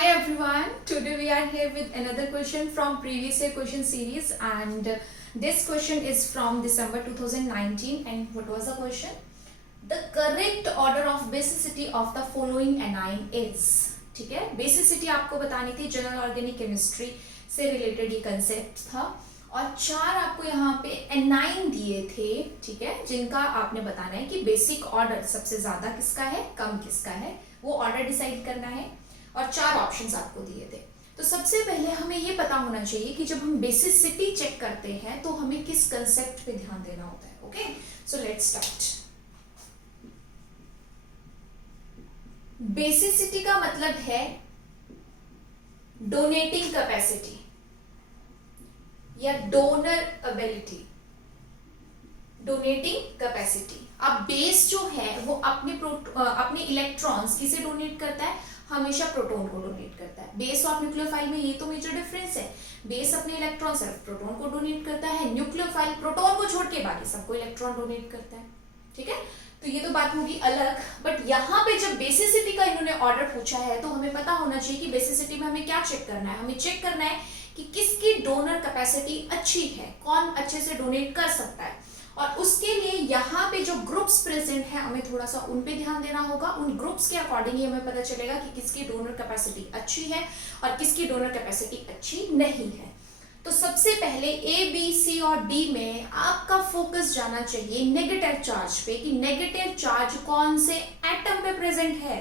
Hi everyone, today we are here with another question from previous year question series, and this question is from December 2019. And what was the question? The correct order of basicity of the following anion is. ठीक है, basicity आपको बतानी थी, general organic chemistry से related ये concept था, और चार आपको यहाँ पे एनाइन दिए थे, ठीक है, जिनका आपने बताना है कि बेसिक ऑर्डर सबसे ज्यादा किसका है, कम किसका है, वो ऑर्डर डिसाइड करना है, और चार ऑप्शंस आपको दिए थे। तो सबसे पहले हमें ये पता होना चाहिए कि जब हम बेसिसिटी चेक करते हैं तो हमें किस कंसेप्ट पे ध्यान देना होता है। Okay, so let's start. Basicity का मतलब है डोनेटिंग कैपेसिटी या डोनर एबिलिटी। डोनेटिंग कैपेसिटी, अब बेस जो है वो अपने इलेक्ट्रॉन्स किसे डोनेट करता है, हमेशा प्रोटॉन को डोनेट करता है। बेस और न्यूक्लियोफाइल में ये तो मेजर डिफरेंस है, बेस अपने इलेक्ट्रॉन सिर्फ प्रोटॉन को डोनेट करता है, न्यूक्लियोफाइल प्रोटॉन को छोड़ के बाकी सबको इलेक्ट्रॉन डोनेट करता है। ठीक है, तो ये तो बात होगी अलग, बट यहाँ पे जब बेसिसिटी का इन्होंने ऑर्डर पूछा है तो हमें पता होना चाहिए कि बेसिसिटी में हमें क्या चेक करना है। हमें चेक करना है कि किसकी डोनर कैपेसिटी अच्छी है, कौन अच्छे से डोनेट कर सकता है, और उसके लिए यहाँ पे जो ग्रुप्स प्रेजेंट है हमें थोड़ा सा उन पे ध्यान देना होगा। उन ग्रुप्स के अकॉर्डिंग ही हमें पता चलेगा कि किसकी डोनर कैपेसिटी अच्छी है और किसकी डोनर कैपेसिटी अच्छी नहीं है। तो सबसे पहले ए, बी, सी और डी में आपका फोकस जाना चाहिए नेगेटिव चार्ज पे, कि नेगेटिव चार्ज कौन से एटम पे प्रेजेंट है।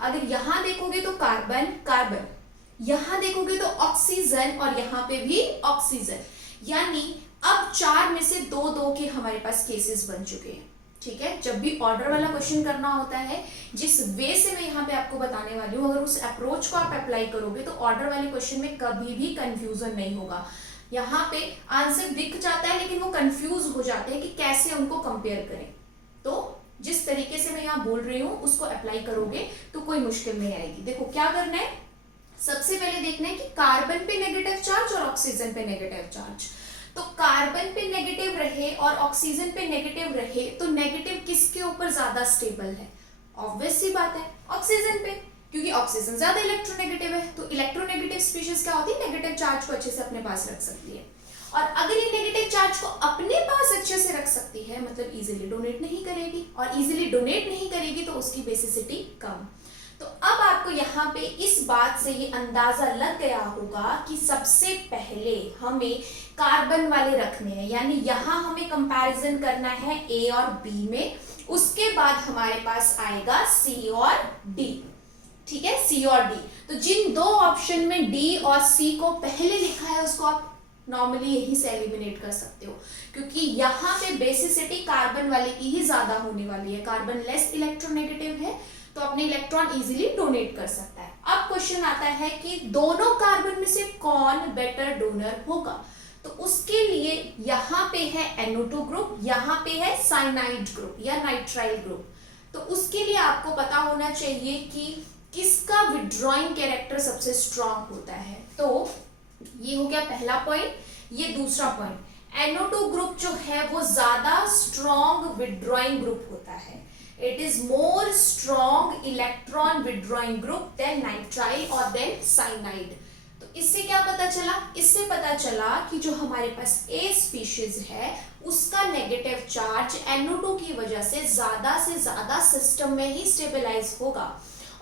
अगर यहाँ देखोगे तो कार्बन कार्बन, यहाँ देखोगे तो ऑक्सीजन, और यहाँ पे भी ऑक्सीजन, यानी अब चार में से दो दो के हमारे पास केसेस बन चुके हैं। ठीक है, जब भी ऑर्डर वाला क्वेश्चन करना होता है, जिस वे से मैं यहाँ पे आपको बताने वाली हूँ, अगर उस अप्रोच को आप अप्लाई करोगे तो ऑर्डर वाले क्वेश्चन में कभी भी कंफ्यूजन नहीं होगा। यहाँ पे आंसर दिख जाता है लेकिन वो कंफ्यूज हो जाते हैं कि कैसे उनको कंपेयर करें। तो जिस तरीके से मैं यहाँ बोल रही हूँ उसको अप्लाई करोगे तो कोई मुश्किल नहीं आएगी। देखो क्या करना है, सबसे पहले देखना है कि कार्बन पे नेगेटिव चार्ज और ऑक्सीजन पे नेगेटिव चार्ज। तो कार्बन पे नेगेटिव रहे और ऑक्सीजन पे नेगेटिव रहे तो नेगेटिव किसके ऊपर ज्यादा स्टेबल है? ऑब्वियस सी बात है, ऑक्सीजन पे, क्योंकि ऑक्सीजन ज्यादा इलेक्ट्रोनेगेटिव है। तो इलेक्ट्रोनेगेटिव स्पीशीज क्या होती है, नेगेटिव चार्ज को अच्छे से अपने पास रख सकती है, और अगर ये नेगेटिव चार्ज को अपने पास अच्छे से रख सकती है मतलब इजीली डोनेट नहीं करेगी, और इजीली डोनेट नहीं करेगी तो उसकी बेसिसिटी कम। तो अब आपको यहाँ पे इस बात से ये अंदाजा लग गया होगा कि सबसे पहले हमें कार्बन वाले रखने हैं, यानी यहाँ हमें कंपैरिजन करना है ए और बी में, उसके बाद हमारे पास आएगा सी और डी। ठीक है, सी और डी। तो जिन दो ऑप्शन में डी और सी को पहले लिखा है उसको आप नॉर्मली यहीं से एलिमिनेट कर सकते हो, क्योंकि यहाँ पे बेसिसिटी कार्बन वाले की ही ज्यादा होने वाली है। कार्बन लेस इलेक्ट्रोनेगेटिव है तो अपने इलेक्ट्रॉन इजीली डोनेट कर सकता है। अब क्वेश्चन आता है कि दोनों कार्बन में से कौन बेटर डोनर होगा। तो उसके लिए यहाँ पे है NO2 ग्रुप, यहाँ पे है साइनाइड ग्रुप या नाइट्राइल ग्रुप। तो उसके लिए आपको पता होना चाहिए कि किसका विड्रॉइंग कैरेक्टर सबसे स्ट्रांग होता है। तो ये हो गया पहला पॉइंट। ये दूसरा पॉइंट, NO2 ग्रुप जो है वो ज्यादा स्ट्रॉन्ग विड्रॉइंग ग्रुप होता है। It is more strong electron withdrawing group than nitrile or than cyanide। तो इससे क्या पता चला? इससे पता चला कि जो हमारे पास A स्पीशीज है उसका नेगेटिव चार्ज NO2 की वजह से ज्यादा सिस्टम में ही स्टेबलाइज होगा,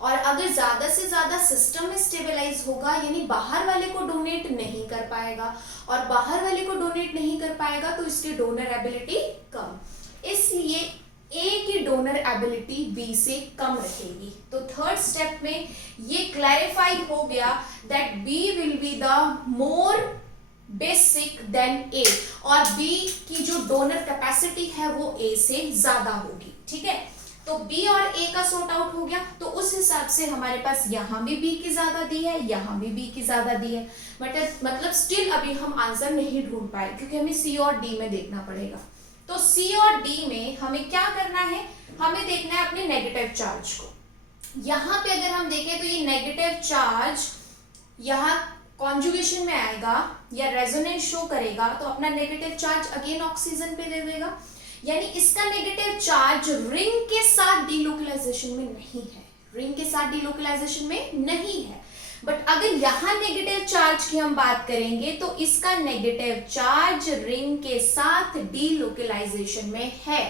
और अगर ज्यादा से ज्यादा सिस्टम में स्टेबलाइज होगा यानी बाहर वाले को डोनेट नहीं कर पाएगा, और बाहर वाले को डोनेट नहीं कर पाएगा तो इसकी डोनर एबिलिटी कम, इसलिए ए की डोनर एबिलिटी बी से कम रहेगी। तो थर्ड स्टेप में ये क्लैरिफाई हो गया that B will be the more basic than A, और बी की जो डोनर कैपेसिटी है वो ए से ज्यादा होगी। ठीक है, तो बी और ए का सॉर्ट आउट हो गया। तो उस हिसाब से हमारे पास यहाँ भी बी की ज्यादा दी है, यहाँ भी बी की ज्यादा दी है, बट मतलब स्टिल अभी हम आंसर नहीं ढूंढ पाए क्योंकि हमें सी और डी में देखना पड़ेगा। तो सी और डी में हमें क्या करना है, हमें देखना है अपने नेगेटिव चार्ज को। यहाँ पे अगर हम देखें तो ये नेगेटिव चार्ज यहाँ कॉन्जुगेशन में आएगा या रेजोनेंस शो करेगा तो अपना नेगेटिव चार्ज अगेन ऑक्सीजन पे दे देगा, यानी इसका नेगेटिव चार्ज रिंग के साथ डीलोकलाइजेशन में नहीं है, रिंग के साथ डीलोकलाइजेशन में नहीं है। बट अगर यहाँ नेगेटिव चार्ज की हम बात करेंगे तो इसका नेगेटिव चार्ज रिंग के साथ डीलोकलाइजेशन में है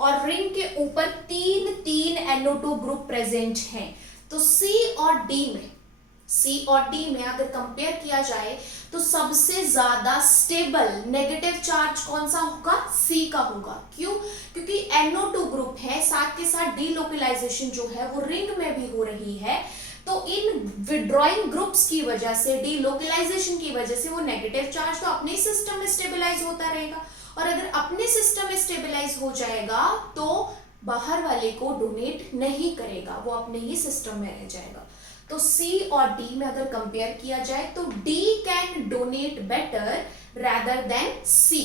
और रिंग के ऊपर तीन NO2 ग्रुप प्रेजेंट हैं। तो C और D में अगर कंपेयर किया जाए तो सबसे ज्यादा स्टेबल नेगेटिव चार्ज कौन सा होगा? C का होगा। क्यों? क्योंकि NO2 ग्रुप है, साथ के साथ डीलोकलाइजेशन जो है वो रिंग में भी हो रही है, तो इन विड्रॉइंग ग्रुप्स की वजह से, डीलोकलाइजेशन की वजह से वो नेगेटिव चार्ज तो अपने सिस्टम में स्टेबलाइज होता रहेगा, और अगर अपने सिस्टम में स्टेबलाइज हो जाएगा तो बाहर वाले को डोनेट नहीं करेगा, वो अपने ही सिस्टम में रह जाएगा। तो C और D में अगर कंपेयर किया जाए तो D can donate better rather than C।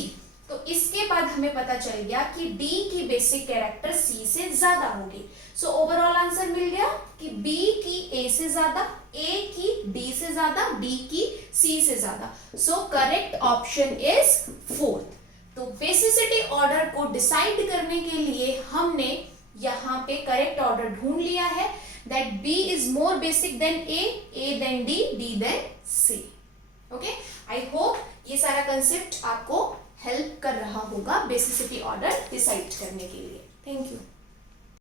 तो इसके बाद हमें पता चल गया कि D की बेसिक कैरेक्टर C से ज्यादा होगी। सो ओवरऑल आंसर मिल गया कि B की A से ज्यादा, A की D से ज्यादा, D की C से ज्यादा। So correct option is 4th। तो बेसिसिटी ऑर्डर को डिसाइड करने के लिए हमने यहाँ पे करेक्ट ऑर्डर ढूंढ लिया है, that B is more basic than A than D than C। Okay, I hope ये सारा कंसेप्ट आपको हेल्प कर रहा होगा बेसिसिटी ऑर्डर डिसाइड करने के लिए। Thank you.